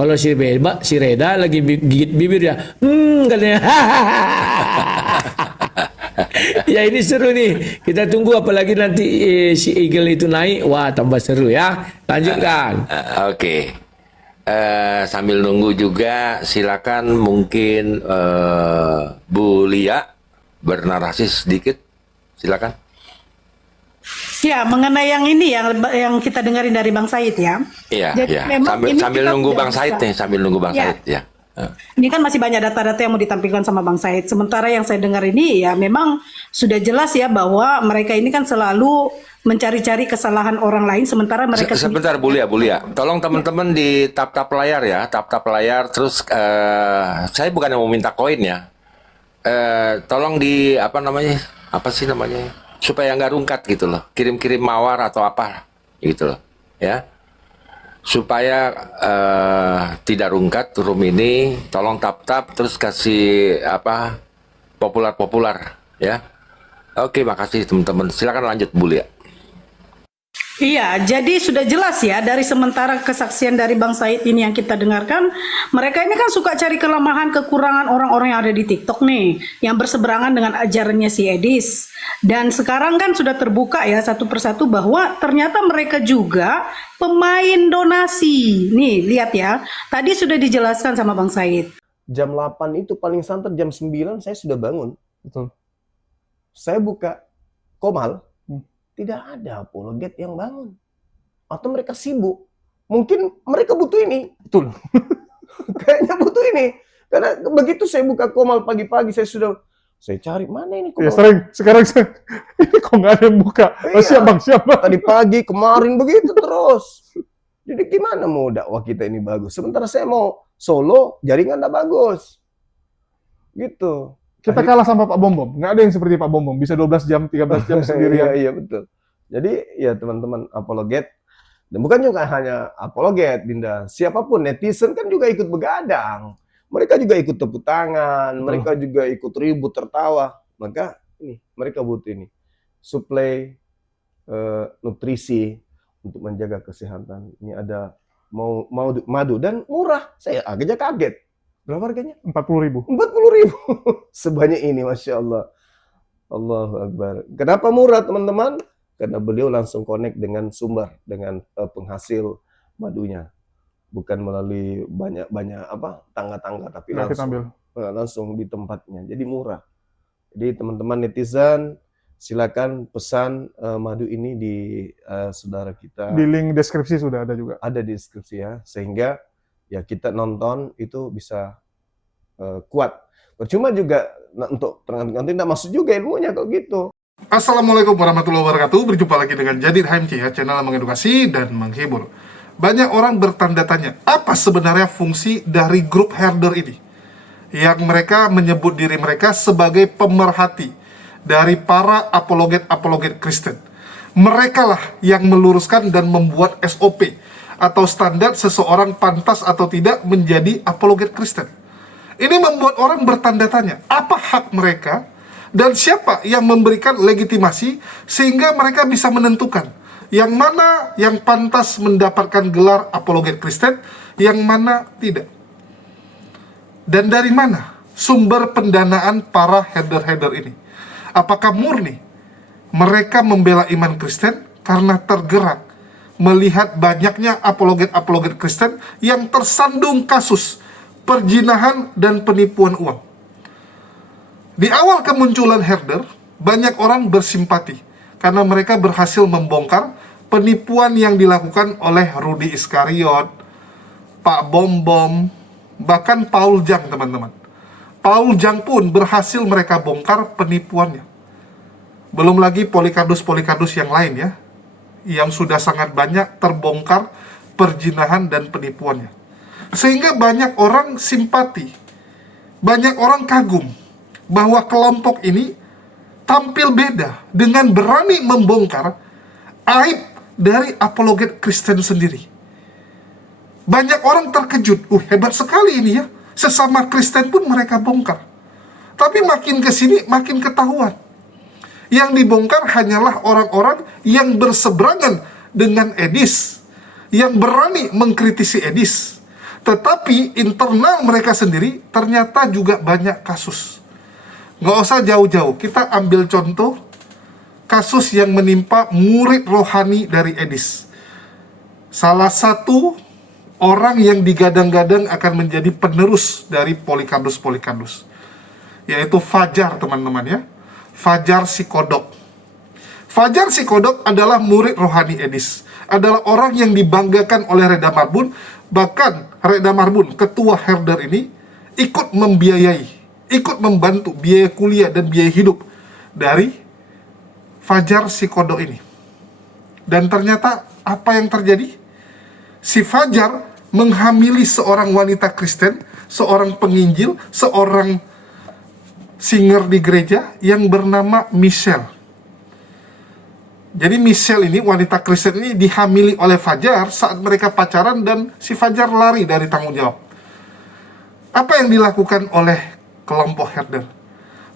Kalau si Reda lagi gigit bibir ya, katanya. Ya ini seru nih. Kita tunggu apalagi nanti si Eagle itu naik. Wah, tambah seru ya. Lanjutkan. Oke. Sambil nunggu juga silakan mungkin Bu Lia bernarasi sedikit. Silakan. Ya, mengenai yang ini yang kita dengarin dari Bang Said ya. Iya, Jadi iya. memang ini Sambil kita nunggu tidak Bang Said bisa. nih, sambil nunggu Bang Ya. Said ya. Ini kan masih banyak data-data yang mau ditampilkan sama Bang Said. Sementara yang saya dengar ini ya memang sudah jelas ya bahwa mereka ini kan selalu mencari-cari kesalahan orang lain sementara mereka Sebentar Bu Lia. Tolong teman-teman di tap-tap layar ya, tap-tap layar. Terus saya bukan yang mau minta koin ya. Tolong di apa sih namanya? Supaya nggak rungkat gitu loh. Kirim-kirim mawar atau apa gitu loh. Ya. Supaya tidak rungkat room ini, tolong tap-tap terus kasih populer ya. Oke, makasih teman-teman. Silakan lanjut Bu Lia. Iya, jadi sudah jelas ya dari sementara kesaksian dari Bang Said ini yang kita dengarkan, mereka ini kan suka cari kelemahan, kekurangan orang-orang yang ada di TikTok nih, yang berseberangan dengan ajarannya si Edis. Dan sekarang kan sudah terbuka ya satu persatu bahwa ternyata mereka juga pemain donasi. Nih, lihat ya. Tadi sudah dijelaskan sama Bang Said. Jam 8 itu paling santer jam 9 saya sudah bangun. Betul. Saya buka Komal, tidak ada apologet yang bangun. Atau mereka sibuk. Mungkin mereka butuh ini. Betul. Kayaknya butuh ini. Karena begitu saya buka Komal pagi-pagi, saya cari mana ini Ya, Komal. sekarang ini kok nggak ada yang buka. Oh, Iya. siap bang. Tadi pagi, kemarin begitu terus. Jadi gimana mau dakwah kita ini bagus? Sementara saya mau solo, jaringan nggak bagus. Gitu. Kita kalah sama Pak Bom. Nggak ada yang seperti Pak Bom. Bisa 12 jam, 13 jam sendirian. Iya, betul. Jadi ya teman-teman apologet, dan bukan juga hanya apologet, Dinda. Siapapun netizen kan juga ikut begadang. Mereka juga ikut tepuk tangan, mereka juga ikut ribut tertawa. Maka ini mereka butuh ini. Suplai nutrisi untuk menjaga kesehatan. Ini ada madu dan murah. Saya agak kaget. Berapa harganya? 40.000. 40.000. Sebanyak ini, Masya Allah. Allahu Akbar. Kenapa murah, teman-teman? Karena beliau langsung connect dengan sumber, dengan penghasil madunya. Bukan melalui banyak tangga-tangga, tapi Nah, kita ambil. langsung di tempatnya. Jadi murah. Jadi teman-teman netizen, silakan pesan madu ini di saudara kita. Di link deskripsi sudah ada juga. Ada di deskripsi ya, sehingga ya kita nonton itu bisa kuat. Percuma juga untuk nanti tidak masuk juga ilmunya kalau gitu. Assalamualaikum warahmatullahi wabarakatuh. Berjumpa lagi dengan Jadid HMC ya, channel mengedukasi dan menghibur. Banyak orang bertanda tanya, apa sebenarnya fungsi dari grup herder ini? Yang mereka menyebut diri mereka sebagai pemerhati dari para apologet Kristen. Mereka lah yang meluruskan dan membuat SOP atau standar seseorang pantas atau tidak menjadi apologet Kristen. Ini membuat orang bertanda tanya, apa hak mereka dan siapa yang memberikan legitimasi sehingga mereka bisa menentukan yang mana yang pantas mendapatkan gelar apologet Kristen, yang mana tidak. Dan dari mana sumber pendanaan para herder-herder ini? Apakah murni mereka membela iman Kristen karena tergerak melihat banyaknya apologet Kristen yang tersandung kasus perjinahan dan penipuan uang? Di awal kemunculan herder, banyak orang bersimpati karena mereka berhasil membongkar penipuan yang dilakukan oleh Rudy Iskariot, Pak Bom, bahkan Paul Jang, teman-teman. Paul Jang pun berhasil mereka bongkar penipuannya. Belum lagi Polycarpus yang lain ya, yang sudah sangat banyak terbongkar perjinahan dan penipuannya. Sehingga banyak orang simpati, banyak orang kagum bahwa kelompok ini tampil beda dengan berani membongkar aib dari apologet Kristen sendiri. Banyak orang terkejut, hebat sekali ini ya, sesama Kristen pun mereka bongkar. Tapi makin kesini makin ketahuan, yang dibongkar hanyalah orang-orang yang berseberangan dengan Edis, yang berani mengkritisi Edis, Tetapi internal mereka sendiri ternyata juga banyak kasus. Nggak usah jauh-jauh, kita ambil contoh kasus yang menimpa murid rohani dari Edis. Salah satu orang yang digadang-gadang akan menjadi penerus dari Polycarpus, yaitu Fajar, teman-teman ya. Fajar Sikodok. Fajar Sikodok adalah murid rohani Edis. Adalah orang yang dibanggakan oleh Reda Marbun. Bahkan Reda Marbun, ketua herder ini, ikut membiayai, ikut membantu biaya kuliah dan biaya hidup dari Fajar Sikodok ini. Dan ternyata apa yang terjadi? Si Fajar menghamili seorang wanita Kristen, seorang penginjil, seorang singer di gereja yang bernama Michelle. Jadi Michelle ini, wanita Kristen ini dihamili oleh Fajar saat mereka pacaran dan si Fajar lari dari tanggung jawab. Apa yang dilakukan oleh kelompok herder?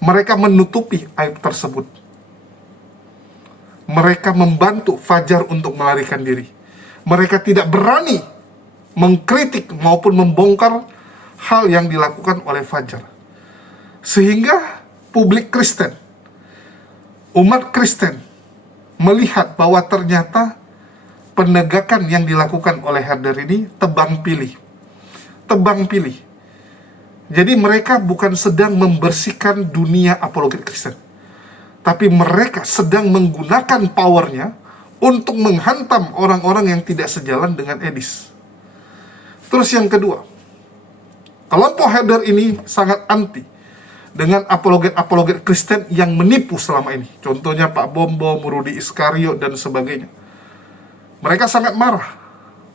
Mereka menutupi aib tersebut. Mereka membantu Fajar untuk melarikan diri. Mereka tidak berani mengkritik maupun membongkar hal yang dilakukan oleh Fajar. Sehingga publik Kristen, umat Kristen, melihat bahwa ternyata penegakan yang dilakukan oleh herder ini tebang pilih. Tebang pilih. Jadi mereka bukan sedang membersihkan dunia apologet Kristen, tapi mereka sedang menggunakan powernya untuk menghantam orang-orang yang tidak sejalan dengan Edis. Terus yang kedua, kelompok herder ini sangat anti dengan apologet-apologet Kristen yang menipu selama ini. Contohnya Pak Bom Bom, Rudy Iskariot, dan sebagainya. Mereka sangat marah.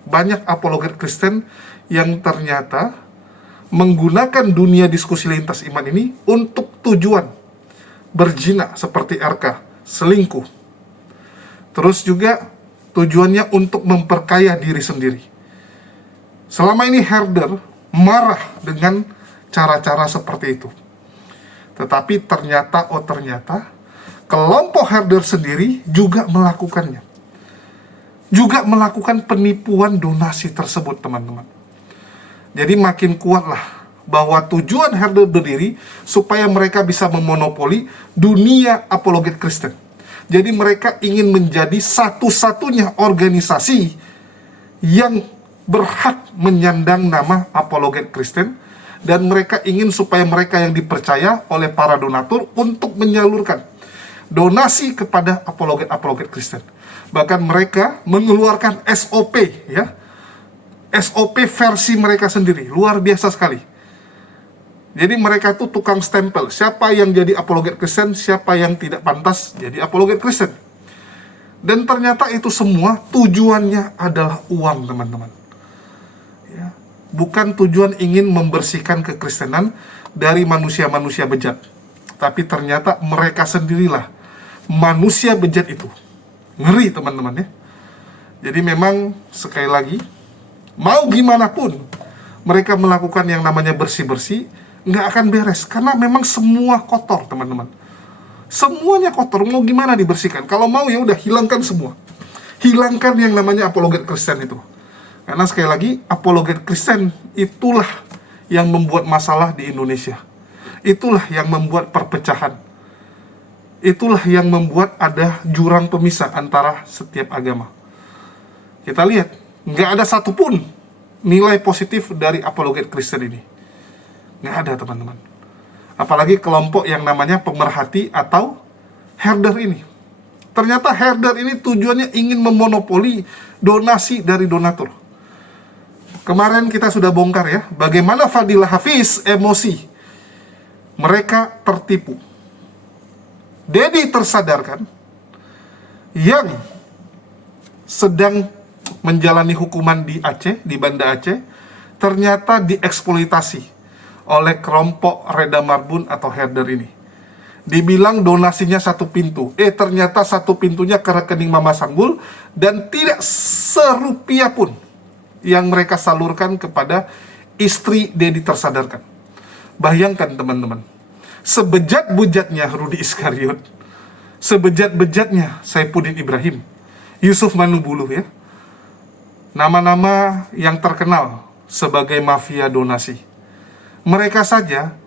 Banyak apologet Kristen yang ternyata menggunakan dunia diskusi lintas iman ini untuk tujuan berzina seperti RK, selingkuh. Terus juga tujuannya untuk memperkaya diri sendiri. Selama ini herder marah dengan cara-cara seperti itu. Tetapi ternyata kelompok herder sendiri juga melakukannya. Juga melakukan penipuan donasi tersebut, teman-teman. Jadi makin kuatlah bahwa tujuan herder berdiri supaya mereka bisa memonopoli dunia apologet Kristen. Jadi mereka ingin menjadi satu-satunya organisasi yang berhak menyandang nama apologet Kristen. Dan mereka ingin supaya mereka yang dipercaya oleh para donatur untuk menyalurkan donasi kepada apologet-apologet Kristen. Bahkan mereka mengeluarkan SOP, ya, SOP versi mereka sendiri, luar biasa sekali. Jadi mereka tuh tukang stempel, siapa yang jadi apologet Kristen, siapa yang tidak pantas jadi apologet Kristen. Dan ternyata itu semua tujuannya adalah uang, teman-teman. Ya. Bukan tujuan ingin membersihkan kekristenan dari manusia-manusia bejat. Tapi ternyata mereka sendirilah manusia bejat itu. Ngeri, teman-teman ya. Jadi memang sekali lagi, mau gimana pun mereka melakukan yang namanya bersih-bersih, nggak akan beres. Karena memang semua kotor, teman-teman. Semuanya kotor, mau gimana dibersihkan? Kalau mau ya udah hilangkan semua. Hilangkan yang namanya apologet Kristen itu. Karena sekali lagi, apologet Kristen itulah yang membuat masalah di Indonesia. Itulah yang membuat perpecahan. Itulah yang membuat ada jurang pemisah antara setiap agama. Kita lihat, nggak ada satupun nilai positif dari apologet Kristen ini. Nggak ada, teman-teman. Apalagi kelompok yang namanya pemerhati atau herder ini. Ternyata herder ini tujuannya ingin memonopoli donasi dari donatur. Kemarin kita sudah bongkar ya, bagaimana Fadilah Hafiz emosi. Mereka tertipu. Dedi tersadarkan yang sedang menjalani hukuman di Aceh, di Banda Aceh, ternyata dieksploitasi oleh kelompok Reda Marbun atau herder ini. Dibilang donasinya satu pintu. Ternyata satu pintunya ke rekening Mama Sanggul dan tidak serupiah pun yang mereka salurkan kepada istri Dedi tersadarkan. Bayangkan, teman-teman, sebejat-bejatnya Rudy Iskariot, sebejat-bejatnya Saifuddin Ibrahim, Yusuf Manubuluh ya, nama-nama yang terkenal sebagai mafia donasi. Mereka saja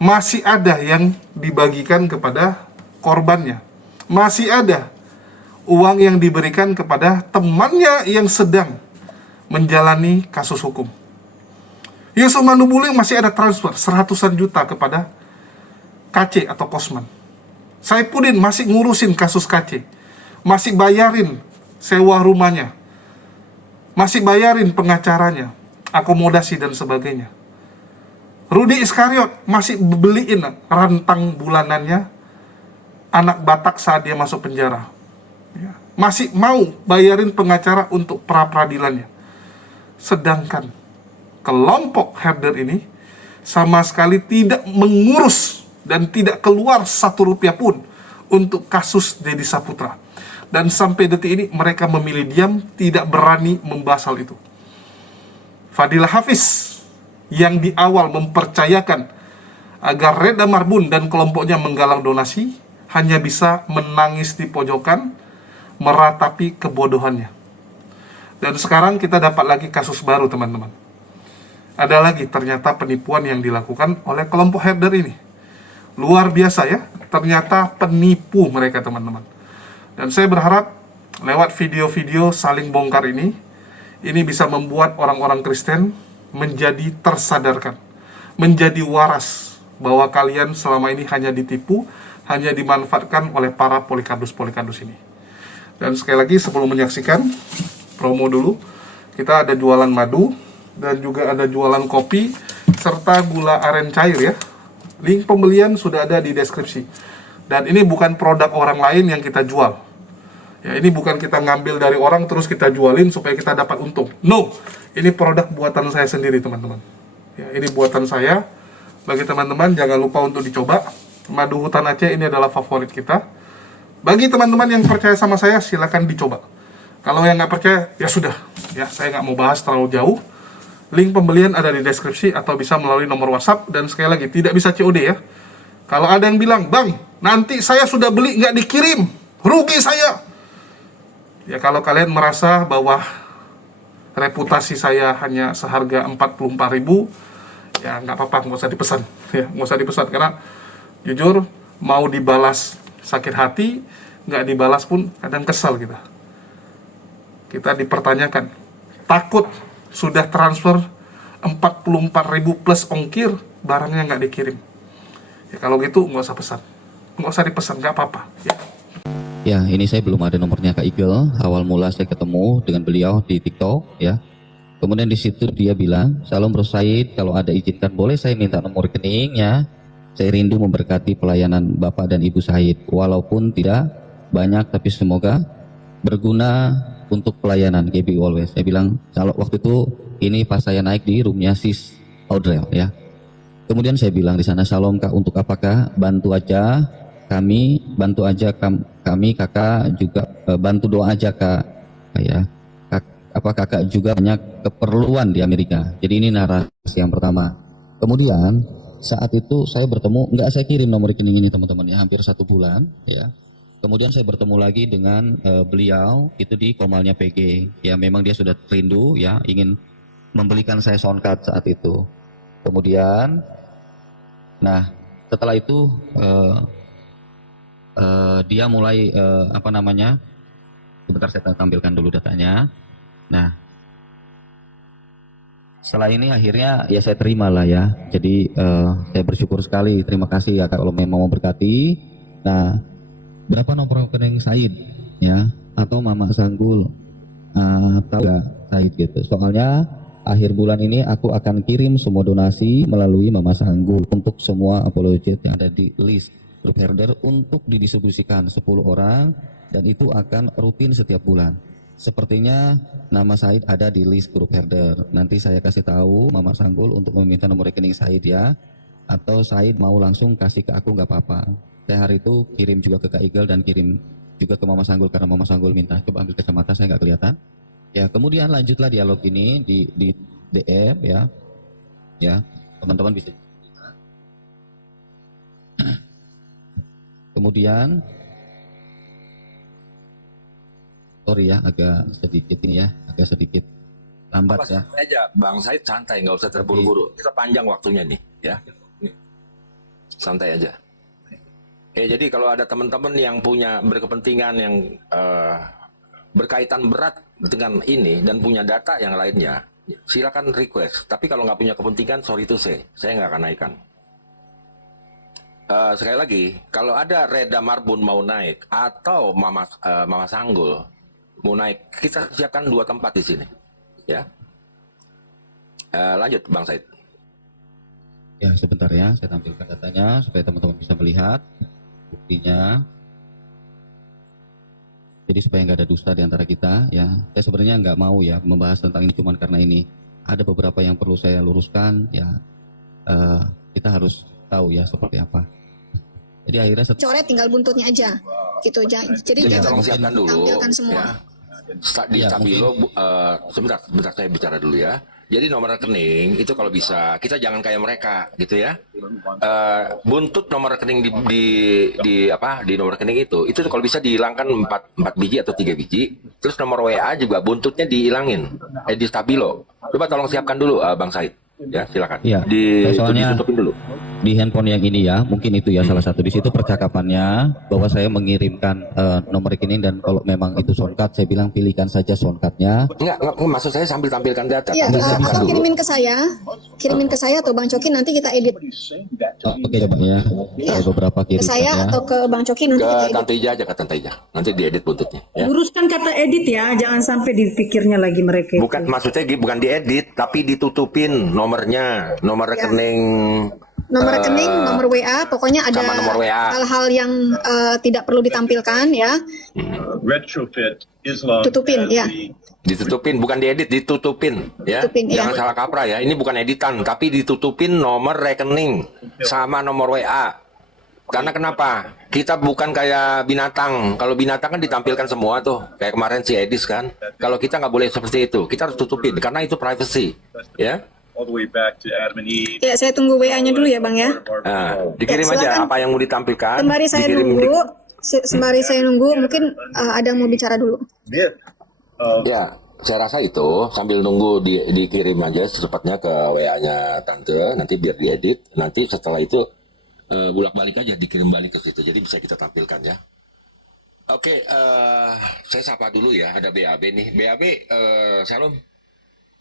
masih ada yang dibagikan kepada korbannya. Masih ada uang yang diberikan kepada temannya yang sedang menjalani kasus hukum. Yusuf Manubuli masih ada transfer seratusan juta kepada KC atau Kosman. Saipudin masih ngurusin kasus KC. Masih bayarin sewa rumahnya. Masih bayarin pengacaranya, akomodasi dan sebagainya. Rudi Iskariot masih beliin rantang bulanannya anak Batak saat dia masuk penjara. Ya. Masih mau bayarin pengacara untuk pra-peradilannya. Sedangkan kelompok herder ini sama sekali tidak mengurus dan tidak keluar 1 rupiah pun untuk kasus Deddy Saputra. Dan sampai detik ini mereka memilih diam, tidak berani membahas hal itu. Fadilah Hafiz yang di awal mempercayakan agar Reda Marbun dan kelompoknya menggalang donasi, hanya bisa menangis di pojokan, meratapi kebodohannya. Dan sekarang kita dapat lagi kasus baru, teman-teman. Ada lagi ternyata penipuan yang dilakukan oleh kelompok herder ini. Luar biasa ya, ternyata penipu mereka, teman-teman. Dan saya berharap lewat video-video saling bongkar ini bisa membuat orang-orang Kristen menjadi tersadarkan, menjadi waras bahwa kalian selama ini hanya ditipu, hanya dimanfaatkan oleh para polikardus-polikardus ini. Dan sekali lagi sebelum menyaksikan, promo dulu, kita ada jualan madu dan juga ada jualan kopi serta gula aren cair ya. Link pembelian sudah ada di deskripsi. Dan ini bukan produk orang lain yang kita jual. Ya, ini bukan kita ngambil dari orang terus kita jualin supaya kita dapat untung. No, ini produk buatan saya sendiri, teman-teman. Ya, ini buatan saya. Bagi teman-teman jangan lupa untuk dicoba. Madu hutan Aceh ini adalah favorit kita. Bagi teman-teman yang percaya sama saya, silakan dicoba. Kalau yang nggak percaya, ya sudah. Ya, saya nggak mau bahas terlalu jauh. Link pembelian ada di deskripsi atau bisa melalui nomor WhatsApp. Dan sekali lagi, tidak bisa COD ya. Kalau ada yang bilang, Bang, nanti saya sudah beli nggak dikirim, rugi saya. Ya kalau kalian merasa bahwa reputasi saya hanya seharga 44.000, ya nggak apa-apa, nggak usah dipesan. Ya, nggak usah dipesan karena jujur mau dibalas sakit hati, nggak dibalas pun kadang kesal kita. Kita dipertanyakan, takut sudah transfer 44.000 plus ongkir, barangnya nggak dikirim. Ya kalau gitu nggak usah pesan, nggak usah dipesan, nggak apa-apa. Ya. Ya, ini saya belum ada nomornya Kak Igel. Awal mula saya ketemu dengan beliau di TikTok, ya. Kemudian di situ dia bilang, Shalom Bro Said, kalau ada izinkan boleh saya minta nomor rekeningnya. Saya rindu memberkati pelayanan Bapak dan Ibu Said, walaupun tidak banyak, tapi semoga berguna untuk pelayanan GB Always. Saya bilang, kalau waktu itu ini pas saya naik di roomnya Sis Audrey, ya. Kemudian saya bilang di sana, Shalom Kak, untuk apakah? Bantu aja. Bantu aja kami kakak juga bantu doa aja kak ya. Kakak juga banyak keperluan di Amerika. Jadi ini narasi yang pertama. Kemudian saat itu saya bertemu, saya kirim nomor rekening ini teman-teman ya, hampir 1 bulan ya. Kemudian saya bertemu lagi dengan beliau itu di Komalnya PG ya, memang dia sudah rindu ya, ingin membelikan saya soundcard saat itu. Kemudian setelah itu dia mulai sebentar saya tampilkan dulu datanya. Nah, setelah ini akhirnya ya saya terima lah ya. Jadi saya bersyukur sekali, terima kasih ya kalau memang mau berkati. Nah, berapa nomor rekening Said ya atau Mama Sanggul atau enggak Said gitu. Soalnya akhir bulan ini aku akan kirim semua donasi melalui Mama Sanggul untuk semua apologet yang ada di list grup herder untuk didistribusikan 10 orang dan itu akan rutin setiap bulan. Sepertinya nama Said ada di list grup herder. Nanti saya kasih tahu Mama Sanggul untuk meminta nomor rekening Said ya. Atau Said mau langsung kasih ke aku nggak apa-apa. Saya hari itu kirim juga ke Kak Igel dan kirim juga ke Mama Sanggul karena Mama Sanggul minta. Coba ambil kacamata, saya nggak kelihatan. Ya kemudian lanjutlah dialog ini di DM ya. Ya teman-teman bisa. Kemudian, sorry ya, agak sedikit ini ya, agak sedikit lambat Apa ya. santai aja, Bang Said santai, nggak usah terburu-buru. Kita panjang waktunya nih, ya. Santai aja. Jadi kalau ada teman-teman yang punya berkepentingan yang berkaitan berat dengan ini dan punya data yang lainnya, silakan request. Tapi kalau nggak punya kepentingan, sorry to say, saya nggak akan naikkan. Sekali lagi, kalau ada Reda Marbun mau naik atau Mama Sanggul mau naik, kita siapkan 2 tempat di sini, ya. Lanjut, Bang Said. Ya, sebentar ya, saya tampilkan datanya supaya teman-teman bisa melihat buktinya. Jadi supaya nggak ada dusta di antara kita, ya. Saya sebenarnya nggak mau ya membahas tentang ini cuman karena ini ada beberapa yang perlu saya luruskan, ya. Kita harus tahu ya seperti apa. Jadi akhirnya coret tinggal buntutnya aja, gitu. Jadi Jadi jangan tolong siapkan dulu, tampilkan semua. ya. Di Ya, Stabilo, sebentar saya bicara dulu ya. Jadi nomor rekening itu kalau bisa kita jangan kayak mereka gitu ya. Buntut nomor rekening di nomor rekening itu kalau bisa dihilangkan 4 biji atau 3 biji. Terus nomor WA juga buntutnya dihilangin di Stabilo. Coba tolong siapkan dulu, Bang Said. Ya, silakan. Iya, soalnya ditutupin dulu. di handphone yang ini ya, mungkin itu ya salah satu di situ percakapannya bahwa saya mengirimkan nomor rekening, dan kalau memang itu soundcard saya bilang pilihkan saja soundcardnya. Enggak, maksud saya sambil tampilkan data. Iya, Tampilkan atau dulu. kirimin ke saya atau Bang Coki, nanti kita edit. Oke, coba ya. Ada beberapa Ke kiriman saya ya. atau ke Bang Coki, nanti Ke kita edit. Tante Ija aja, ke Tante Ija. Nanti diedit buntutnya. Ya. Luruskan kata edit ya, jangan sampai dipikirnya lagi mereka itu. Bukan, maksudnya bukan diedit, tapi ditutupin nomornya, nomor rekening. Nomor rekening, nomor WA, pokoknya ada sama nomor WA. hal-hal yang tidak perlu ditampilkan ya. Tutupin ya. Ditutupin, bukan diedit, ditutupin. Ya. Tutupin, ya. Jangan salah kaprah ya. Ini bukan editan, tapi ditutupin nomor rekening sama nomor WA. Karena kenapa? Kita bukan kayak binatang. Kalau binatang kan ditampilkan semua tuh. Kayak kemarin si Edis kan. Kalau kita nggak boleh seperti itu. Kita harus tutupin karena itu privacy. Ya. Ya, saya tunggu WA-nya dulu ya, Bang ya. Nah, dikirim Ya, aja silakan. apa yang mau ditampilkan. Sembari saya dikirim nunggu, mungkin ada yang mau bicara dulu. Ya, saya rasa itu sambil nunggu dikirim aja secepatnya ke WA-nya Tante, nanti biar diedit. Nanti setelah itu bolak-balik aja dikirim balik ke situ. Jadi bisa kita tampilkan ya. Oke, saya sapa dulu ya. Ada BAB nih. BAB, Shalom.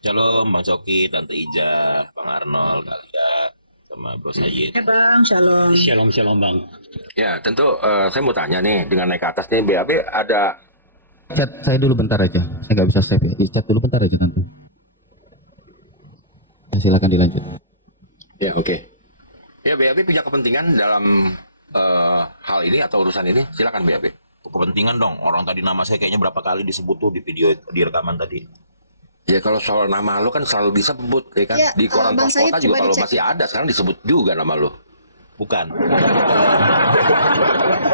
Shalom, Bang Coki, Tante Ija, Bang Arnold, Kalia, sama Bro Sayid. Ya Bang, shalom. Shalom Bang. Ya, tentu saya mau tanya nih, dengan naik ke atas nih, BAB ada... Chat saya dulu bentar aja. Saya nggak bisa save ya. Di chat dulu bentar aja nanti. Ya, silakan dilanjut. Ya, oke. Ya, BAB punya kepentingan dalam hal ini atau urusan ini? Silakan BAB. Kepentingan dong, orang tadi nama saya kayaknya berapa kali disebut tuh di video, di rekaman tadi. Ya kalau soal nama lo kan selalu disebut ya kan, Ya, di koran Bang pos kota Said, juga coba kalau dicek. masih ada sekarang disebut juga nama lo. Bukan.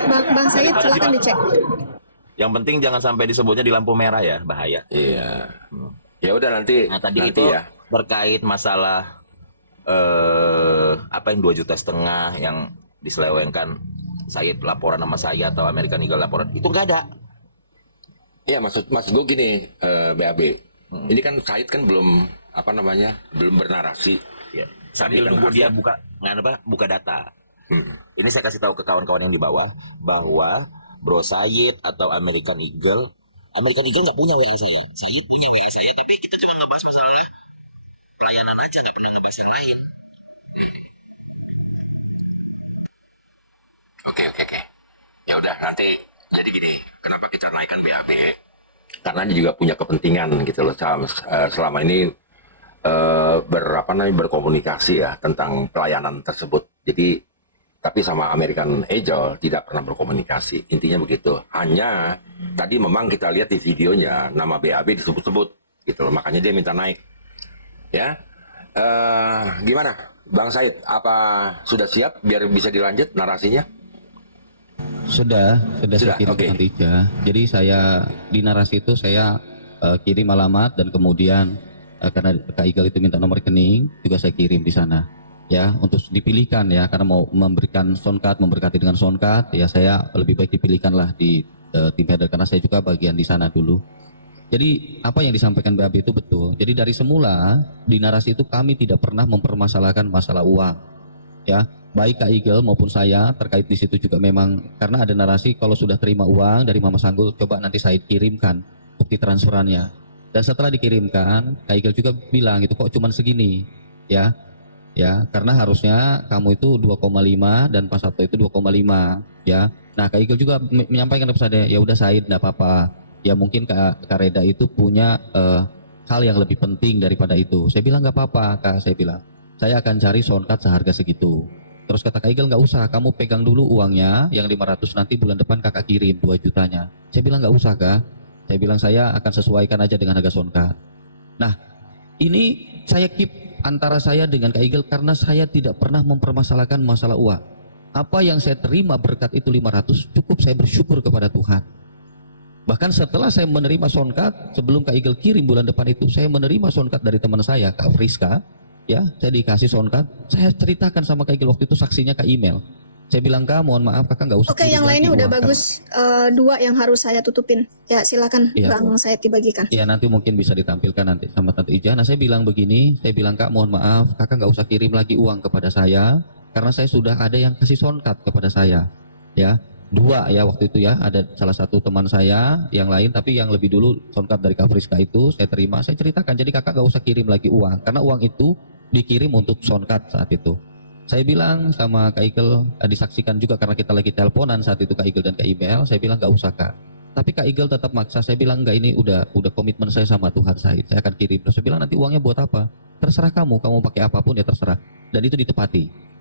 Bang Said, silakan dicek. Yang penting jangan sampai disebutnya di lampu merah ya, bahaya. Iya. Ya udah nanti. Nah tadi nanti itu ya. terkait masalah apa yang 2,5 juta yang diselewengkan Said laporan sama saya atau American Eagle laporan itu nggak ada. Iya maksud gue gini, BAB. Ini kan Said kan belum belum bernarasi. Ya, sambil nunggu dia buka data. Ini saya kasih tahu ke kawan-kawan yang di bawah bahwa Bro Sayid atau American Eagle nggak punya WA saya. Sayid punya WA saya, tapi kita cuma ngebahas masalah pelayanan aja, nggak pernah ngebahas yang lain. Oke. Ya udah nanti jadi gini. Kenapa kita naikkan BAB? Karena dia juga punya kepentingan gitu loh. Selama ini berkomunikasi ya tentang pelayanan tersebut. Jadi tapi sama American Eagle tidak pernah berkomunikasi. Intinya begitu. Hanya tadi memang kita lihat di videonya nama BAB disebut-sebut gitu loh. Makanya dia minta naik. Ya. Gimana? Bang Said, apa sudah siap biar bisa dilanjut narasinya? Sudah saya kirim ke Tante Ija. Jadi saya di narasi itu saya kirim alamat dan kemudian karena Kak Igal itu minta nomor rekening juga saya kirim di sana ya untuk dipilihkan ya, karena mau memberikan soundcard, memberkati dengan soundcard ya, saya lebih baik dipilihkan lah di tim header karena saya juga bagian di sana dulu Jadi apa yang disampaikan BAB itu betul. Jadi dari semula di narasi itu kami tidak pernah mempermasalahkan masalah uang. Ya, baik Kak Igel maupun saya terkait di situ juga memang karena ada narasi kalau sudah terima uang dari Mama Sanggul coba nanti saya kirimkan bukti transferannya. Dan setelah dikirimkan, Kak Igel juga bilang itu kok cuman segini, ya. Ya, karena harusnya kamu itu 2,5 dan Pak Sabto itu 2,5, ya. Nah, Kak Igel juga menyampaikan kepada saya, ya udah Said enggak apa-apa. Ya mungkin Kak Reda itu punya hal yang lebih penting daripada itu. Saya bilang nggak apa-apa Kak, saya bilang saya akan cari soundcard seharga segitu. Terus kata Kak Igel nggak usah, kamu pegang dulu uangnya yang 500 nanti bulan depan kakak kirim 2 jutanya. Saya bilang nggak usah Kak, saya bilang saya akan sesuaikan aja dengan harga soundcard. Nah ini saya keep antara saya dengan Kak Igel karena saya tidak pernah mempermasalahkan masalah uang. Apa yang saya terima berkat itu 500 cukup saya bersyukur kepada Tuhan. Bahkan setelah saya menerima soundcard, sebelum Kak Igel kirim bulan depan itu, saya menerima soundcard dari teman saya, Kak Friska. Ya, saya dikasih soundcard. Saya ceritakan sama Kak Igel waktu itu saksinya Kak email. Saya bilang Kak, mohon maaf Kakak nggak usah. Oke, yang lainnya udah bagus. 2 yang harus saya tutupin. Ya, silakan Bang Said dibagikan. Iya, nanti mungkin bisa ditampilkan nanti sama Tante Ija. Nah, saya bilang begini, saya bilang Kak, mohon maaf, Kakak nggak usah kirim lagi uang kepada saya, karena saya sudah ada yang kasih soundcard kepada saya. Ya. 2 ya waktu itu ya, ada salah satu teman saya yang lain, tapi yang lebih dulu soundcard dari Kak Friska itu saya terima, saya ceritakan, jadi kakak gak usah kirim lagi uang karena uang itu dikirim untuk soundcard saat itu. Saya bilang sama Kak Igel, disaksikan juga karena kita lagi teleponan saat itu Kak Igel dan Kak email, saya bilang gak usah Kak. Tapi Kak Igel tetap maksa, saya bilang enggak, ini udah komitmen saya sama Tuhan saya akan kirim. Terus saya bilang nanti uangnya buat apa? Terserah kamu pakai apapun ya terserah. Dan itu ditepati.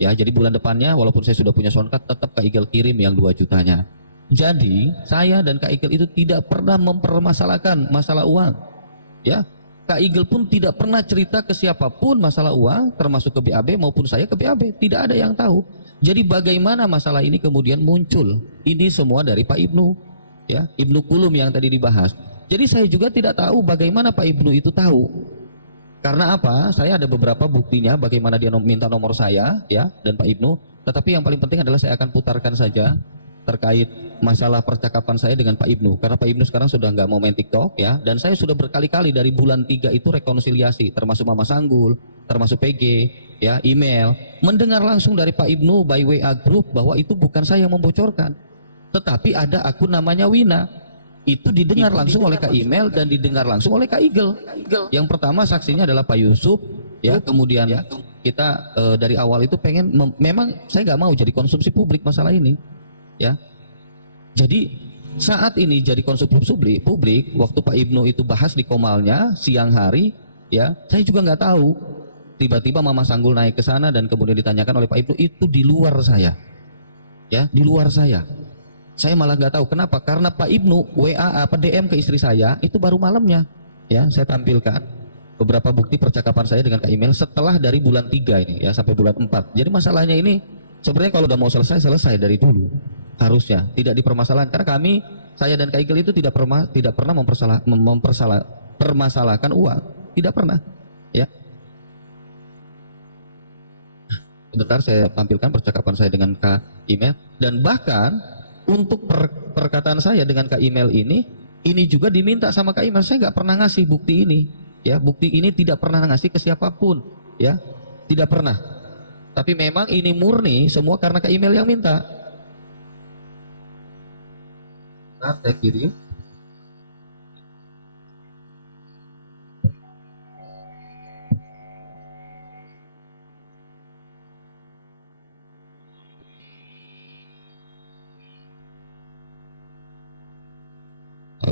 Ya, jadi bulan depannya walaupun saya sudah punya soundcard tetap Kak Igel kirim yang 2 jutanya. Jadi, saya dan Kak Igel itu tidak pernah mempermasalahkan masalah uang. Ya, Kak Igel pun tidak pernah cerita ke siapapun masalah uang, termasuk ke BAB maupun saya ke BAB. Tidak ada yang tahu. Jadi bagaimana masalah ini kemudian muncul? Ini semua dari Pak Ibnu. Ya, Ibnu Kulum yang tadi dibahas. Jadi saya juga tidak tahu bagaimana Pak Ibnu itu tahu. Karena apa? Saya ada beberapa buktinya bagaimana dia minta nomor saya ya dan Pak Ibnu. Tetapi yang paling penting adalah saya akan putarkan saja terkait masalah percakapan saya dengan Pak Ibnu. Karena Pak Ibnu sekarang sudah nggak mau main TikTok ya. Dan saya sudah berkali-kali dari bulan 3 itu rekonsiliasi, termasuk Mama Sanggul, termasuk PG, ya email, mendengar langsung dari Pak Ibnu by WA group bahwa itu bukan saya yang membocorkan, tetapi ada akun namanya Wina. Itu didengar langsung oleh Kak email dan didengar langsung oleh Kak Igel. Yang pertama saksinya adalah Pak Yusuf, ya. Kemudian kita dari awal itu pengen, memang saya nggak mau jadi konsumsi publik masalah ini, ya. Jadi saat ini jadi konsumsi publik, waktu Pak Ibnu itu bahas di Komalnya siang hari, ya, saya juga nggak tahu. Tiba-tiba Mama Sanggul naik ke sana dan kemudian ditanyakan oleh Pak Ibnu, itu di luar saya, ya, di luar saya. Saya malah nggak tahu kenapa, karena Pak Ibnu WA DM ke istri saya itu baru malamnya. Ya, saya tampilkan beberapa bukti percakapan saya dengan Kak email setelah dari bulan 3 ini ya sampai bulan 4. Jadi masalahnya ini sebenarnya kalau udah mau selesai dari dulu. Harusnya tidak dipermasalahkan karena saya dan Kak Igel itu tidak pernah mempermasalahkan uang, tidak pernah. Ya. Sebentar saya tampilkan percakapan saya dengan Kak email dan bahkan untuk perkataan saya dengan Kak email ini juga diminta sama Kak email. Saya nggak pernah ngasih bukti ini, ya, bukti ini tidak pernah ngasih ke siapapun, ya, tidak pernah. Tapi memang ini murni semua karena Kak email yang minta. Nah, saya kirim.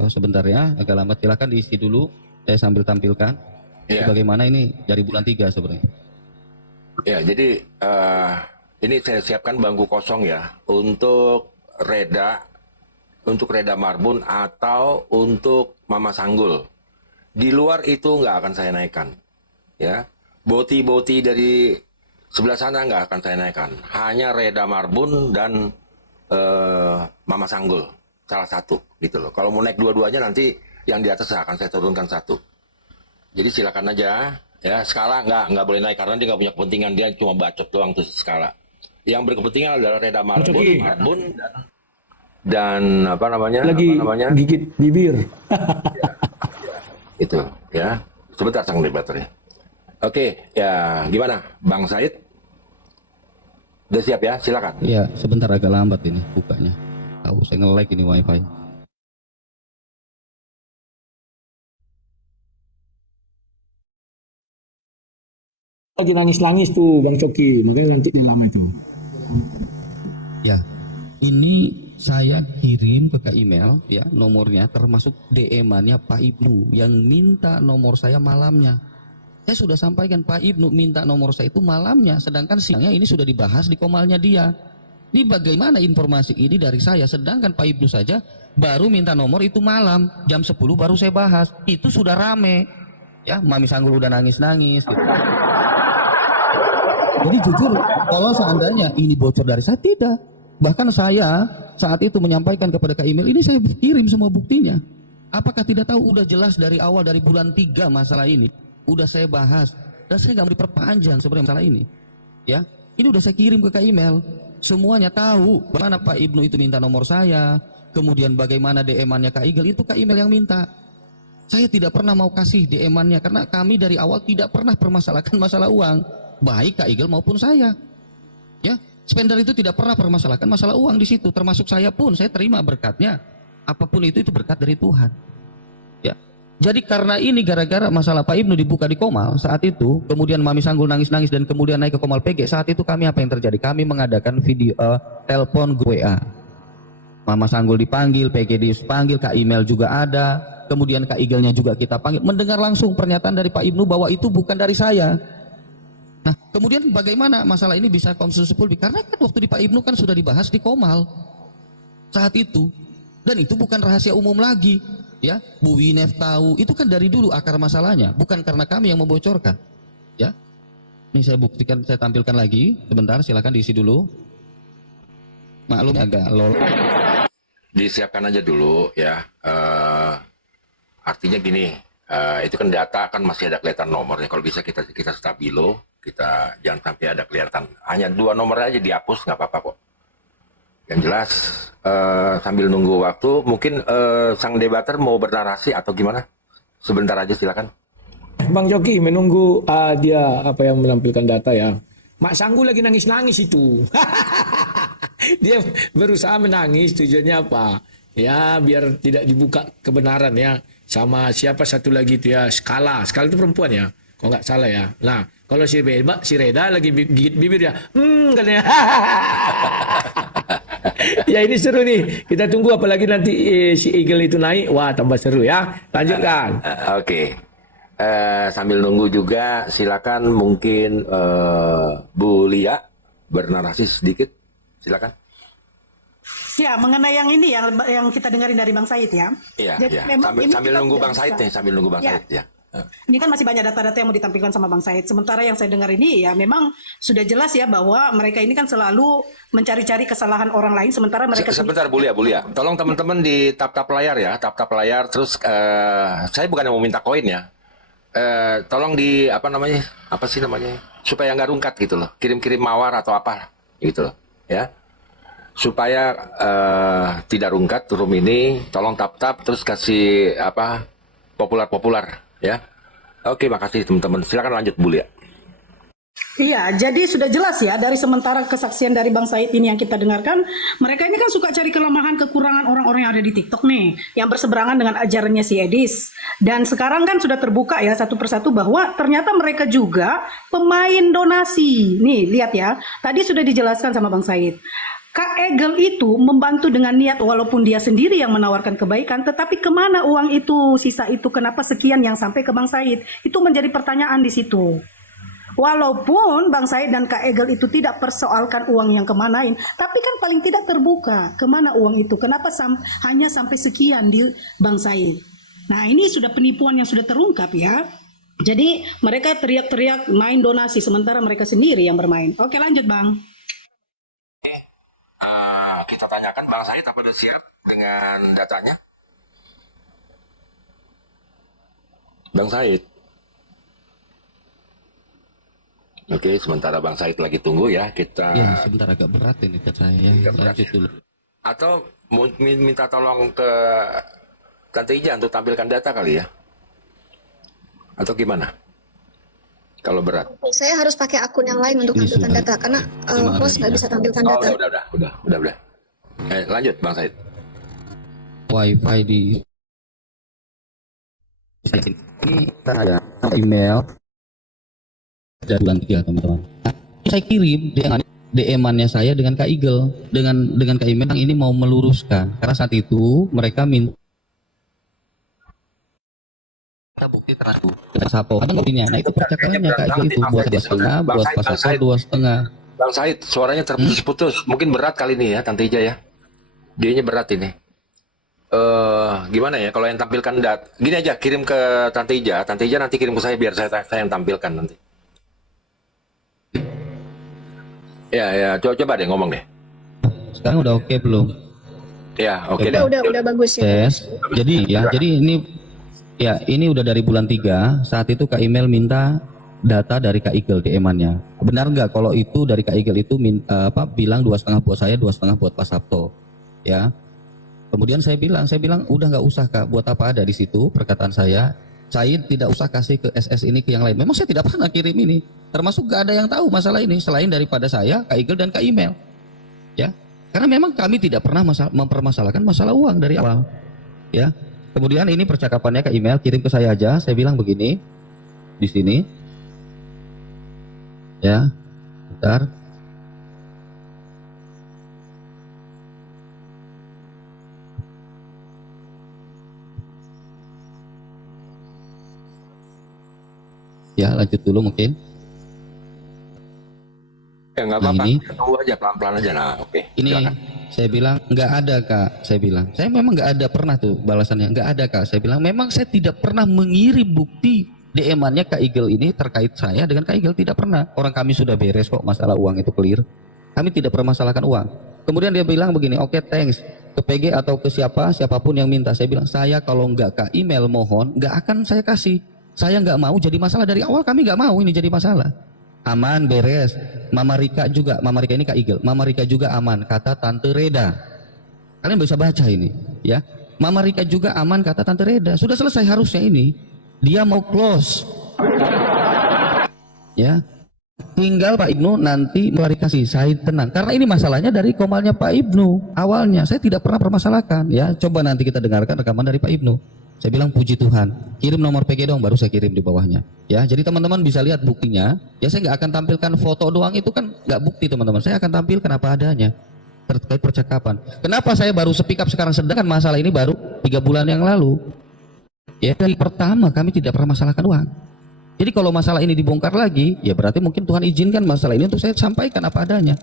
Sebentar ya, agak lambat, silakan diisi dulu, saya sambil tampilkan. Bagaimana ini dari bulan 3 sebenarnya. Ya, jadi ini saya siapkan bangku kosong ya untuk Reda Marbun atau untuk Mama Sanggul. Di luar itu nggak akan saya naikkan, ya. Boti dari sebelah sana nggak akan saya naikkan. Hanya Reda Marbun dan Mama Sanggul. Salah satu gitu loh. Kalau mau naik dua-duanya nanti yang di atas akan saya turunkan 1. Jadi silakan aja ya. Skala nggak boleh naik karena dia nggak punya kepentingan, dia cuma bacot doang tuh skala. Yang berkepentingan adalah Reda Marbun dan dan apa namanya? Lagi gigit bibir. Itu ya. Sebentar sang debater ya. Oke, ya gimana, Bang Said? Udah siap ya? Silakan. Ya, sebentar agak lambat ini bukanya. Tahu saya nge-lag ini wifi. Lagi nangis-nangis tuh Bang Coki, makanya nanti dia lama itu. Ya, ini saya kirim ke email ya nomornya, termasuk DM-annya Pak Ibnu yang minta nomor saya malamnya. Saya sudah sampaikan Pak Ibnu minta nomor saya itu malamnya, sedangkan siangnya ini sudah dibahas di komalnya dia. Ini bagaimana informasi ini dari saya, sedangkan Pak Ibnu saja baru minta nomor itu malam, jam 10 baru saya bahas. Itu sudah rame. Ya, Mami Sanggul udah nangis-nangis gitu. Jadi jujur, kalau seandainya ini bocor dari saya, tidak. Bahkan saya saat itu menyampaikan kepada Kak Emil, ini saya kirim semua buktinya. Apakah tidak tahu, udah jelas dari awal, dari bulan 3 masalah ini. Udah saya bahas. Dan saya nggak mau diperpanjang sebenarnya masalah ini. Ya, ini udah saya kirim ke Kak Emil. Semuanya tahu bagaimana Pak Ibnu itu minta nomor saya. Kemudian bagaimana DM-annya Kak Igel, itu Kak Emil yang minta. Saya tidak pernah mau kasih DM-annya, karena kami dari awal tidak pernah permasalahkan masalah uang. Baik Kak Igel maupun saya, ya spender itu tidak pernah permasalahkan masalah uang di situ, termasuk saya pun saya terima berkatnya, apapun itu berkat dari Tuhan, ya. Jadi karena ini gara-gara masalah Pak Ibnu dibuka di Komal saat itu, kemudian Mami Sanggul nangis-nangis dan kemudian naik ke Komal PG, saat itu kami apa yang terjadi? Kami mengadakan video telepon WA, Mama Sanggul dipanggil, PG dipanggil, Kak Email juga ada, kemudian Kak Igelnya juga kita panggil, mendengar langsung pernyataan dari Pak Ibnu bahwa itu bukan dari saya. Nah, kemudian bagaimana masalah ini bisa konsensus publik? Karena kan waktu di Pak Ibnu kan sudah dibahas di Komal saat itu, dan itu bukan rahasia umum lagi, ya. Bu Winef tahu, itu kan dari dulu akar masalahnya, bukan karena kami yang membocorkan, ya. Ini saya buktikan, saya tampilkan lagi, sebentar, silakan diisi dulu. Maklum agak lol. Disiapkan aja dulu ya. Artinya gini, itu kan data kan masih ada kelihatan nomornya. Kalau bisa kita stabilo, kita jangan sampai ada kelihatan. Hanya 2 nomor aja dihapus, nggak apa-apa kok. Yang jelas sambil nunggu waktu, mungkin sang debater mau bernarasi atau gimana? Sebentar aja silakan. Bang Coki menunggu dia apa yang menampilkan data ya. Mak Sanggul lagi nangis-nangis itu. Dia berusaha menangis, tujuannya apa? Ya biar tidak dibuka kebenaran ya. Sama siapa satu lagi itu ya, Skala itu perempuan ya, kalau nggak salah ya. Nah kalau si Reda lagi gigit bibir ya, katanya. Ya ini seru nih, kita tunggu apalagi nanti si Eagle itu naik, wah tambah seru ya. Lanjutkan. Oke. Sambil nunggu juga silakan mungkin Bu Lia bernarasi sedikit, silakan. Ya, mengenai yang ini yang kita dengarin dari Bang Said ya. Iya, Jadi iya. memang Sambil kita nunggu tidak Bang Said bisa. nih, sambil nunggu Bang Ya. Said ya. Ini kan masih banyak data-data yang mau ditampilkan sama Bang Said. Sementara yang saya dengar ini ya memang sudah jelas ya bahwa mereka ini kan selalu mencari-cari kesalahan orang lain, sementara mereka Sebentar Bu Lia. Tolong teman-teman di tap-tap layar ya, tap-tap layar. Terus saya bukan mau minta koin ya. Tolong di apa sih namanya? Supaya nggak rungkat gitu loh. Kirim-kirim mawar atau apa gitu loh, ya. Supaya tidak rungkat room ini, tolong tap-tap terus kasih populer ya. Oke, makasih teman-teman. Silakan lanjut Bu Lia. Iya, jadi sudah jelas ya dari sementara kesaksian dari Bang Said ini yang kita dengarkan, mereka ini kan suka cari kelemahan kekurangan orang-orang yang ada di TikTok nih, yang berseberangan dengan ajarannya si Edis. Dan sekarang kan sudah terbuka ya satu persatu bahwa ternyata mereka juga pemain donasi. Nih, lihat ya. Tadi sudah dijelaskan sama Bang Said. Kak Egel itu membantu dengan niat walaupun dia sendiri yang menawarkan kebaikan, tetapi kemana uang itu, sisa itu, kenapa sekian yang sampai ke Bang Said? Itu menjadi pertanyaan di situ. Walaupun Bang Said dan Kak Egel itu tidak persoalkan uang yang kemanain, tapi kan paling tidak terbuka kemana uang itu, kenapa hanya sampai sekian di Bang Said. Nah ini sudah penipuan yang sudah terungkap ya. Jadi mereka teriak-teriak main donasi, sementara mereka sendiri yang bermain. Oke lanjut Bang. Kita tanyakan Bang Said apa udah siap dengan datanya? Bang Said. Oke, sementara Bang Said lagi tunggu ya, kita. Ya, sebentar agak berat ini cat saya. Agak berat Lanjut ya. dulu. Atau minta tolong ke Tante Ija untuk tampilkan data kali ya? Atau gimana? Kalau berat. Saya harus pakai akun yang lain untuk Ini tampilkan sudah. data karena host nggak bisa tampilkan Oh, data. udah. Lanjut Bang Said. Wifi di ini saya email dari bulan 3 teman-teman. Saya kirim DM-annya saya dengan Kak Igel, dengan Kak Email yang ini mau meluruskan karena saat itu mereka minta bukti transfer Sapo kan buktinya. Nah itu percakapannya Kak Igel itu buat 2,5, buat Pak Sapo 2,5. Bang Said, suaranya terputus-putus. Mungkin berat kali ini ya Tante Ija ya. Dianya berat ini. Gimana ya kalau yang tampilkan gini aja, kirim ke Tante Ija nanti kirim ke saya biar saya yang tampilkan nanti. Ya, coba deh ngomong deh. Sekarang udah oke belum? Ya, oke deh. Udah bagus ya. Tes. Jadi ini udah dari bulan 3. Saat itu Kak Email minta data dari Kak Igel DM-annya. Benar nggak kalau itu dari Kak Igel itu bilang 2,5 buat saya, 2,5 buat Pak Sabto. Ya. Kemudian saya bilang udah nggak usah Kak, buat apa ada di situ perkataan saya tidak usah kasih ke SS ini ke yang lain. Memang saya tidak pernah kirim ini, termasuk nggak ada yang tahu masalah ini selain daripada saya, Kak Igel dan Kak Email. Ya, karena memang kami tidak pernah mempermasalahkan masalah uang dari awal. Ya, kemudian ini percakapannya Kak Email kirim ke saya aja. Saya bilang begini di sini. Ya, bentar. Ya, lanjut dulu mungkin. Ya nggak Nah, apa-apa. ini. Tunggu aja pelan-pelan aja. Nah, oke. Ini Silakan. saya bilang nggak ada Kak. Saya memang nggak ada pernah tuh balasannya nggak ada Kak. Saya bilang memang saya tidak pernah mengirim bukti DM-annya Kak Igel ini terkait saya dengan Kak Igel, tidak pernah. Orang kami sudah beres kok masalah uang itu clear. Kami tidak permasalahkan uang. Kemudian dia bilang begini, oke, thanks ke PG atau ke siapapun yang minta. Saya bilang saya kalau nggak Kak email mohon nggak akan saya kasih. Saya nggak mau jadi masalah dari awal, kami nggak mau ini jadi masalah. Aman, beres. Mama Rika ini Kak Igel. Mama Rika juga aman, kata Tante Reda. Kalian bisa baca ini, ya. Mama Rika juga aman, kata Tante Reda. Sudah selesai harusnya ini. Dia mau close. Ya. Tinggal Pak Ibnu nanti klarifikasi, saya tenang. Karena ini masalahnya dari komalnya Pak Ibnu. Awalnya saya tidak pernah permasalahkan, ya. Coba nanti kita dengarkan rekaman dari Pak Ibnu. Saya bilang puji Tuhan, kirim nomor PG dong, baru saya kirim di bawahnya. Ya, jadi teman-teman bisa lihat buktinya. Ya, saya nggak akan tampilkan foto doang, itu kan nggak bukti teman-teman. Saya akan tampilkan apa adanya terkait percakapan. Kenapa saya baru speak up sekarang, sedangkan masalah ini baru 3 bulan yang lalu. Ya, dari pertama kami tidak pernah masalahkan uang. Jadi kalau masalah ini dibongkar lagi, ya berarti mungkin Tuhan izinkan masalah ini untuk saya sampaikan apa adanya.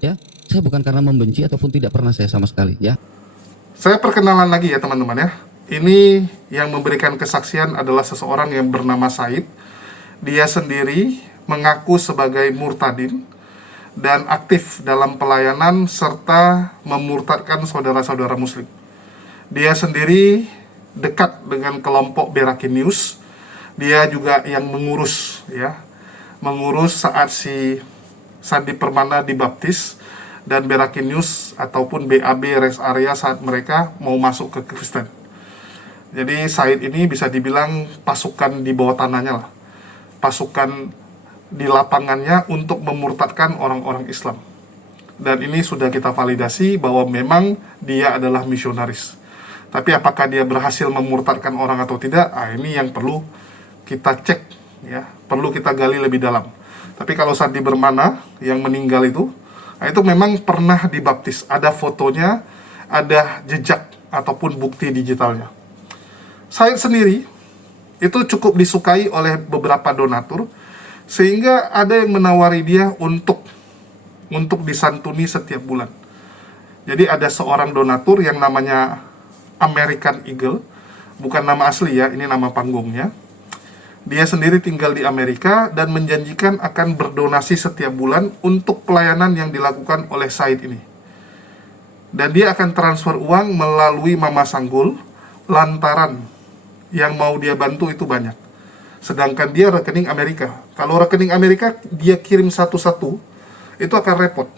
Ya, saya bukan karena membenci ataupun tidak pernah saya sama sekali. Ya. Saya perkenalan lagi ya teman-teman ya. Ini yang memberikan kesaksian adalah seseorang yang bernama Said. Dia sendiri mengaku sebagai murtadin dan aktif dalam pelayanan serta memurtadkan saudara-saudara muslim. Dia sendiri dekat dengan kelompok Berakin News. Dia juga yang mengurus saat si Sandi Permana dibaptis dan Berakin News ataupun BAB rest area saat mereka mau masuk ke Kristen. Jadi Said ini bisa dibilang pasukan di bawah tanahnya lah. Pasukan di lapangannya untuk memurtadkan orang-orang Islam. Dan ini sudah kita validasi bahwa memang dia adalah misionaris. Tapi apakah dia berhasil memurtadkan orang atau tidak? Ini yang perlu kita cek ya, perlu kita gali lebih dalam. Tapi kalau Sandi Permana yang meninggal itu memang pernah dibaptis. Ada fotonya, ada jejak ataupun bukti digitalnya. Said sendiri itu cukup disukai oleh beberapa donatur sehingga ada yang menawari dia untuk disantuni setiap bulan. Jadi ada seorang donatur yang namanya American Eagle, bukan nama asli ya, ini nama panggungnya. Dia sendiri tinggal di Amerika dan menjanjikan akan berdonasi setiap bulan untuk pelayanan yang dilakukan oleh Said ini. Dan dia akan transfer uang melalui Mama Sanggul lantaran yang mau dia bantu itu banyak. Sedangkan dia rekening Amerika. Kalau rekening Amerika dia kirim satu-satu, itu akan repot.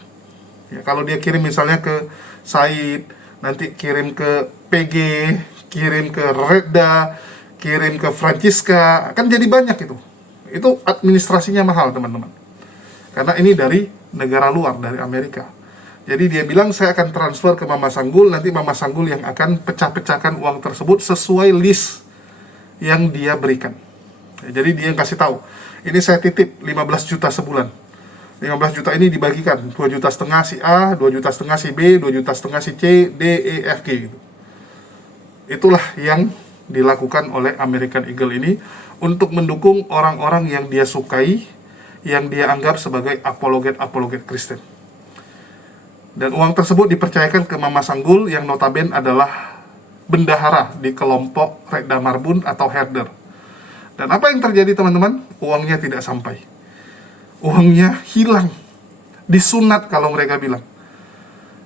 Ya, kalau dia kirim misalnya ke Said, nanti kirim ke PG, kirim ke Reda, kirim ke Francisca, kan jadi banyak itu. Itu administrasinya mahal, teman-teman. Karena ini dari negara luar, dari Amerika. Jadi dia bilang, saya akan transfer ke Mama Sanggul, nanti Mama Sanggul yang akan pecah-pecahkan uang tersebut sesuai list yang dia berikan. Jadi dia yang kasih tahu, ini saya titip 15 juta sebulan. 15 juta ini dibagikan, 2,5 juta si A, 2,5 juta si B, 2,5 juta si C, D, E, F, G gitu. Itulah yang dilakukan oleh American Eagle ini untuk mendukung orang-orang yang dia sukai, yang dia anggap sebagai apologet Kristen. Dan uang tersebut dipercayakan ke Mama Sanggul yang notabene adalah bendahara di kelompok Reda Marbun atau herder. Dan apa yang terjadi, teman-teman? Uangnya tidak sampai. Uangnya hilang, disunat kalau mereka bilang.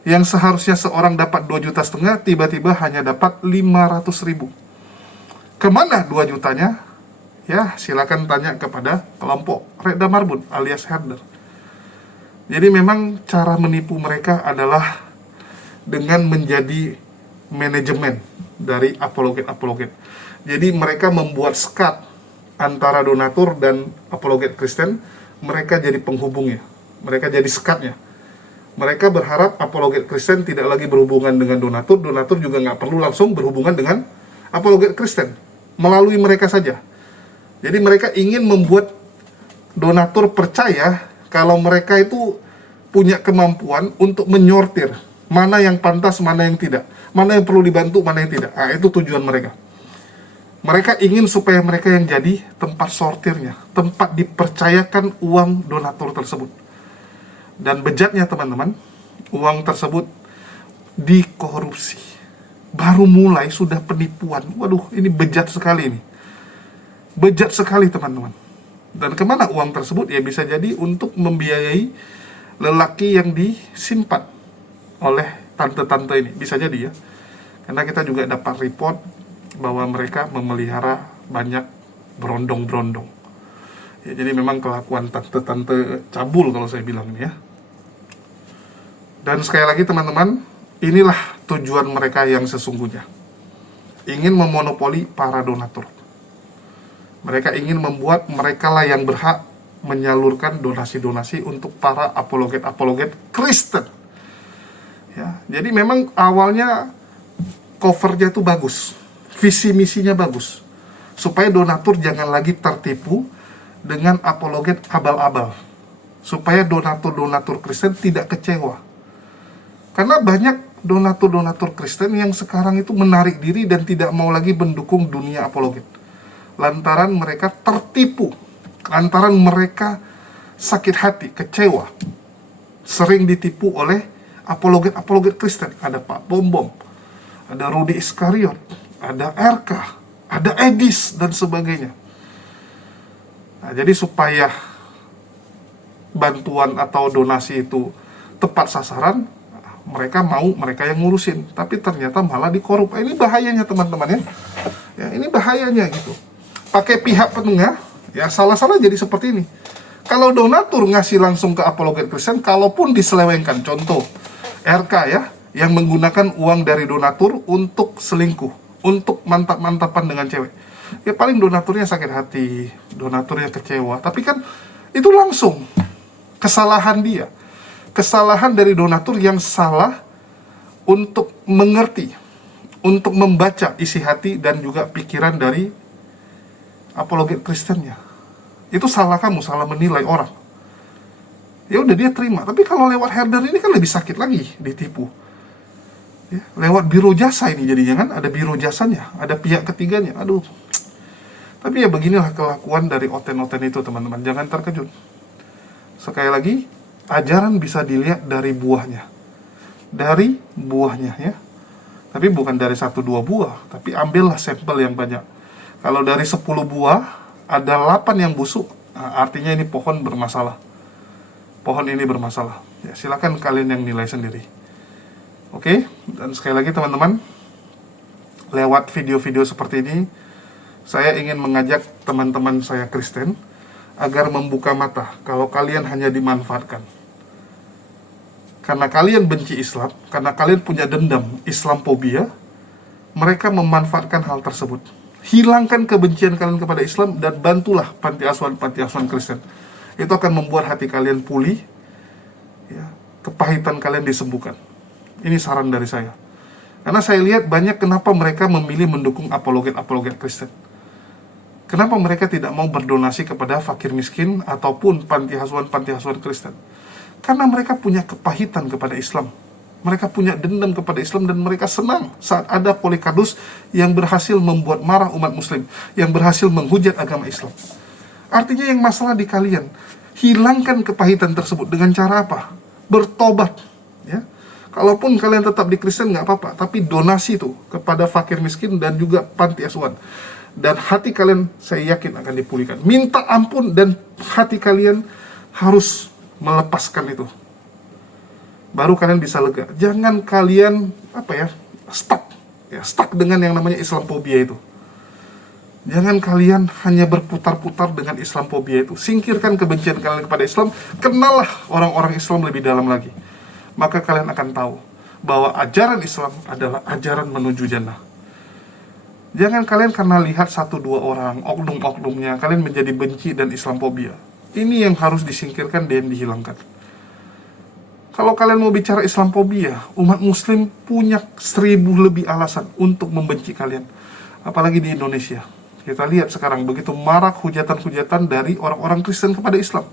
Yang seharusnya seorang dapat 2,5 juta, tiba-tiba hanya dapat 500.000. Kemana 2 jutanya? Ya, silakan tanya kepada kelompok Reda Marbun alias herder. Jadi memang cara menipu mereka adalah dengan menjadi manajemen dari apologet. Jadi mereka membuat sekat antara donatur dan apologet Kristen. Mereka jadi penghubungnya, mereka jadi sekatnya. Mereka berharap apologet Kristen tidak lagi berhubungan dengan donatur, donatur juga nggak perlu langsung berhubungan dengan apologet Kristen, melalui mereka saja. Jadi mereka ingin membuat donatur percaya kalau mereka itu punya kemampuan untuk menyortir mana yang pantas, mana yang tidak, mana yang perlu dibantu, mana yang tidak. Nah, itu tujuan mereka. Mereka ingin supaya mereka yang jadi tempat sortirnya, tempat dipercayakan uang donatur tersebut. Dan bejatnya, teman-teman, uang tersebut dikorupsi. Baru mulai sudah penipuan. Waduh, ini bejat sekali ini. Bejat sekali, teman-teman. Dan kemana uang tersebut? Ya bisa jadi untuk membiayai lelaki yang disimpan oleh tante-tante ini. Bisa jadi ya. Karena kita juga dapat report bahwa mereka memelihara banyak berondong-berondong. Ya, jadi memang kelakuan tante-tante cabul kalau saya bilang ini ya. Dan sekali lagi, teman-teman, inilah tujuan mereka yang sesungguhnya. Ingin memonopoli para donatur. Mereka ingin membuat mereka lah yang berhak menyalurkan donasi-donasi untuk para apologet Kristen. Ya, jadi memang awalnya covernya itu bagus. Visi misinya bagus, supaya donatur jangan lagi tertipu dengan apologet abal-abal, supaya donatur-donatur Kristen tidak kecewa. Karena banyak donatur-donatur Kristen yang sekarang itu menarik diri dan tidak mau lagi mendukung dunia apologet, lantaran mereka tertipu, lantaran mereka sakit hati, kecewa, sering ditipu oleh apologet Kristen. Ada Pak Bom, ada Rudy Iskariot, ada RK, ada Edis, dan sebagainya. Nah, jadi supaya bantuan atau donasi itu tepat sasaran, mereka yang ngurusin, tapi ternyata malah dikorup. Ini bahayanya, teman-teman ya. Ya, ini bahayanya gitu. Pakai pihak penengah, ya salah-salah jadi seperti ini. Kalau donatur ngasih langsung ke apologet Kristen, kalaupun diselewengkan, contoh RK ya, yang menggunakan uang dari donatur untuk selingkuh, untuk mantap-mantapan dengan cewek, ya paling donaturnya sakit hati, donaturnya kecewa. Tapi kan itu langsung kesalahan dia, kesalahan dari donatur yang salah untuk mengerti, untuk membaca isi hati dan juga pikiran dari apologet Kristennya. Itu salah kamu, salah menilai orang. Ya udah, dia terima. Tapi kalau lewat herder ini kan lebih sakit lagi ditipu. Ya, lewat biro jasa ini jadinya kan, ada biro jasanya, ada pihak ketiganya. Aduh. Tapi ya beginilah kelakuan dari oten-oten itu, teman-teman. Jangan terkejut. Sekali lagi, ajaran bisa dilihat dari buahnya. Dari buahnya ya. Tapi bukan dari 1-2 buah, tapi ambillah sampel yang banyak. Kalau dari 10 buah ada 8 yang busuk, nah, artinya ini pohon bermasalah. Pohon ini bermasalah. Ya, silakan kalian yang nilai sendiri. Oke, dan sekali lagi teman-teman, lewat video-video seperti ini, saya ingin mengajak teman-teman saya Kristen agar membuka mata kalau kalian hanya dimanfaatkan. karena kalian benci Islam, karena kalian punya dendam Islamophobia, mereka memanfaatkan hal tersebut. Hilangkan kebencian kalian kepada Islam dan bantulah panti asuhan Kristen. Itu akan membuat hati kalian pulih, ya, kepahitan kalian disembuhkan. Ini saran dari saya. Karena saya lihat banyak kenapa mereka memilih mendukung apologet Kristen. Kenapa mereka tidak mau berdonasi kepada fakir miskin ataupun panti asuhan Kristen? Karena mereka punya kepahitan kepada Islam. Mereka punya dendam kepada Islam dan mereka senang saat ada Polycarpus yang berhasil membuat marah umat muslim, yang berhasil menghujat agama Islam. Artinya yang masalah di kalian. Hilangkan kepahitan tersebut dengan cara apa? Bertobat, ya. Kalaupun kalian tetap di Kristen nggak apa-apa, tapi donasi itu kepada fakir miskin dan juga panti asuhan. Dan hati kalian saya yakin akan dipulihkan. Minta ampun dan hati kalian harus melepaskan itu. Baru kalian bisa lega. Jangan kalian stuck dengan yang namanya Islamophobia itu. Jangan kalian hanya berputar-putar dengan Islamophobia itu. Singkirkan kebencian kalian kepada Islam. Kenallah orang-orang Islam lebih dalam lagi. Maka kalian akan tahu bahwa ajaran Islam adalah ajaran menuju jannah. Jangan kalian karena lihat 1-2 orang, oknum-oknumnya, kalian menjadi benci dan Islamophobia. Ini yang harus disingkirkan dan dihilangkan. Kalau kalian mau bicara Islamophobia, umat muslim punya 1000 lebih alasan untuk membenci kalian. Apalagi di Indonesia. Kita lihat sekarang begitu marak hujatan-hujatan dari orang-orang Kristen kepada Islam.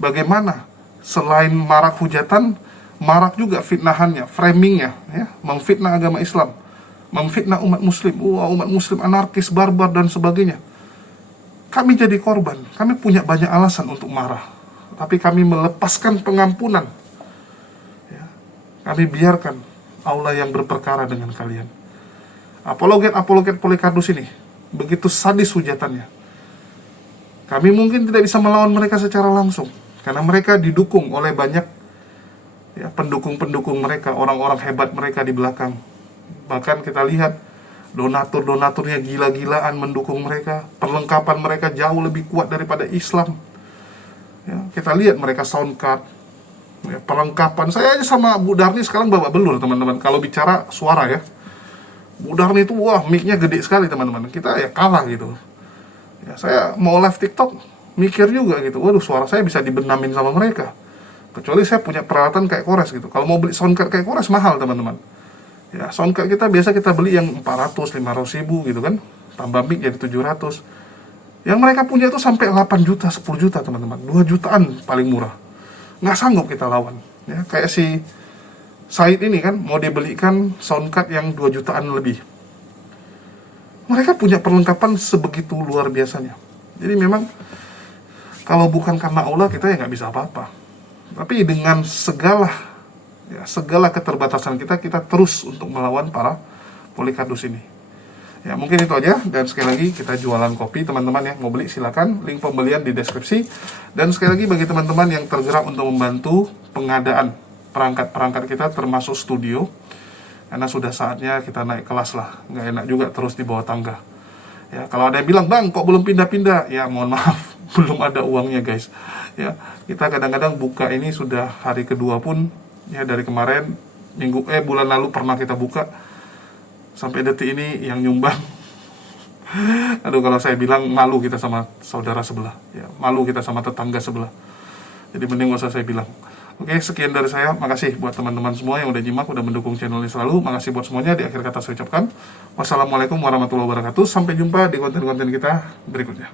Bagaimana? Selain marak hujatan, marak juga fitnahannya, framingnya, ya, memfitnah agama Islam, memfitnah umat muslim. Umat muslim anarkis, barbar, dan sebagainya. Kami jadi korban, kami punya banyak alasan untuk marah, tapi kami melepaskan pengampunan, ya. Kami biarkan Allah yang berperkara dengan kalian. Apologet Polycarpus ini begitu sadis hujatannya. Kami mungkin tidak bisa melawan mereka secara langsung, karena mereka didukung oleh banyak, ya, pendukung-pendukung mereka, orang-orang hebat mereka di belakang. Bahkan kita lihat donaturnya gila-gilaan mendukung mereka. Perlengkapan mereka jauh lebih kuat daripada Islam, ya, kita lihat mereka sound card, ya, perlengkapan. Saya aja sama Bu Darni sekarang babak belur, teman-teman. Kalau bicara suara, ya, Bu Darni itu mic-nya gede sekali, teman-teman. Kita ya kalah gitu. Ya, saya mau live TikTok mikir juga gitu, waduh, suara saya bisa dibenamin sama mereka. Kecuali saya punya peralatan kayak Kores gitu. Kalau mau beli sound card kayak Kores mahal, teman-teman. Ya, sound card kita biasa kita beli yang 400-500 ribu gitu kan. Tambah mic jadi 700. Yang mereka punya itu sampai 8 juta, 10 juta, teman-teman. 2 jutaan paling murah. Nggak sanggup kita lawan. Ya, kayak si Said ini kan mau dibelikan sound card yang 2 jutaan lebih. Mereka punya perlengkapan sebegitu luar biasanya. Jadi memang kalau bukan karena Allah kita ya nggak bisa apa-apa. Tapi dengan segala keterbatasan kita terus untuk melawan para Polycarpus ini. Ya, mungkin itu aja. Dan sekali lagi kita jualan kopi, teman-teman yang mau beli silakan, link pembelian di deskripsi. Dan sekali lagi bagi teman-teman yang tergerak untuk membantu pengadaan perangkat-perangkat kita termasuk studio, karena sudah saatnya kita naik kelas lah. Nggak enak juga terus di bawah tangga. Ya, kalau ada yang bilang, "Bang, kok belum pindah-pindah?" Ya, mohon maaf, belum ada uangnya, guys. Ya, kita kadang-kadang buka ini sudah hari kedua pun, ya, dari kemarin bulan lalu pernah kita buka. Sampai detik ini yang nyumbang, aduh, kalau saya bilang malu kita sama saudara sebelah, ya, malu kita sama tetangga sebelah. Jadi mending gak usah saya bilang. Oke, sekian dari saya. Makasih buat teman-teman semua yang udah nyimak, udah mendukung channel ini selalu. Makasih buat semuanya. Di akhir kata saya ucapkan wassalamualaikum warahmatullahi wabarakatuh. Sampai jumpa di konten-konten kita berikutnya.